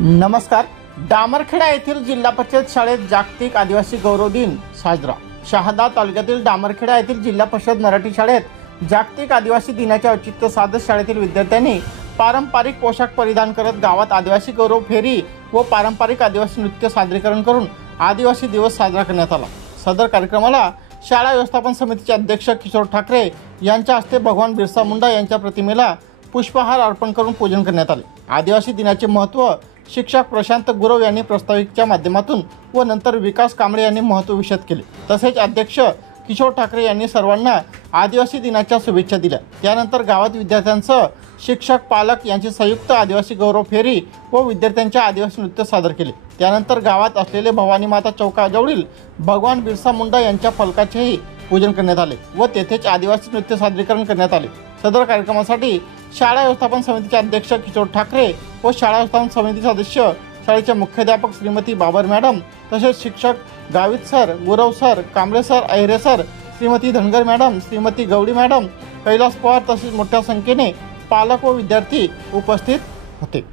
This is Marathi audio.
नमस्कार। डामरखेडा येथील जिल्हा परिषद शाळेत जागतिक आदिवासी गौरव दिन साजरा। शहादा तालुक्यातील डामरखेडा येथील जिल्हा परिषद मराठी शाळेत जागतिक आदिवासी दिनाचे औचित्य साधत शाळेतील विद्यार्थ्यांनी पारंपरिक पोशाख परिधान करत गावात आदिवासी गौरव फेरी व पारंपरिक आदिवासी नृत्य सादरीकरण करून आदिवासी दिवस साजरा करण्यात आला। सदर कार्यक्रमाला शाळा व्यवस्थापन समितीचे अध्यक्ष किशोर ठाकरे यांच्या हस्ते भगवान बिरसा मुंडा यांच्या प्रतिमेला पुष्पहार अर्पण करून पूजन करण्यात आले। आदिवासी दिनाचे महत्त्व शिक्षक प्रशांत गुरव यांनी प्रास्ताविकच्या माध्यमातून व नंतर विकास कांबळे यांनी महत्त्व विशद केले। तसेच अध्यक्ष किशोर ठाकरे यांनी सर्वांना आदिवासी दिनाच्या शुभेच्छा दिल्या। त्यानंतर गावात विद्यार्थ्यांसह शिक्षक पालक यांची संयुक्त आदिवासी गौरव फेरी व विद्यार्थ्यांचे आदिवासी नृत्य सादर केले। त्यानंतर गावात असलेले भवानी माता चौकाजवळील भगवान बिरसा मुंडा यांच्या फलकाचेही पूजन करण्यात आले व तेथेच आदिवासी नृत्य सादरीकरण करण्यात आले। सदर कार्यक्रमासाठी शाळा व्यवस्थापन समितीचे अध्यक्ष किशोर ठाकरे व शाळा व्यवस्थापन समिती सदस्य शाळेचे मुख्याध्यापक श्रीमती बाबर मॅडम तसेच शिक्षक Gavit sir, Gurav sir, Kamble sir, Ahire sir, Shrimati Dhangar madam, Shrimati Gavadi madam, Kailas Pawar तसेच मोठ्या संख्येने पालक व विद्यार्थी उपस्थित होते।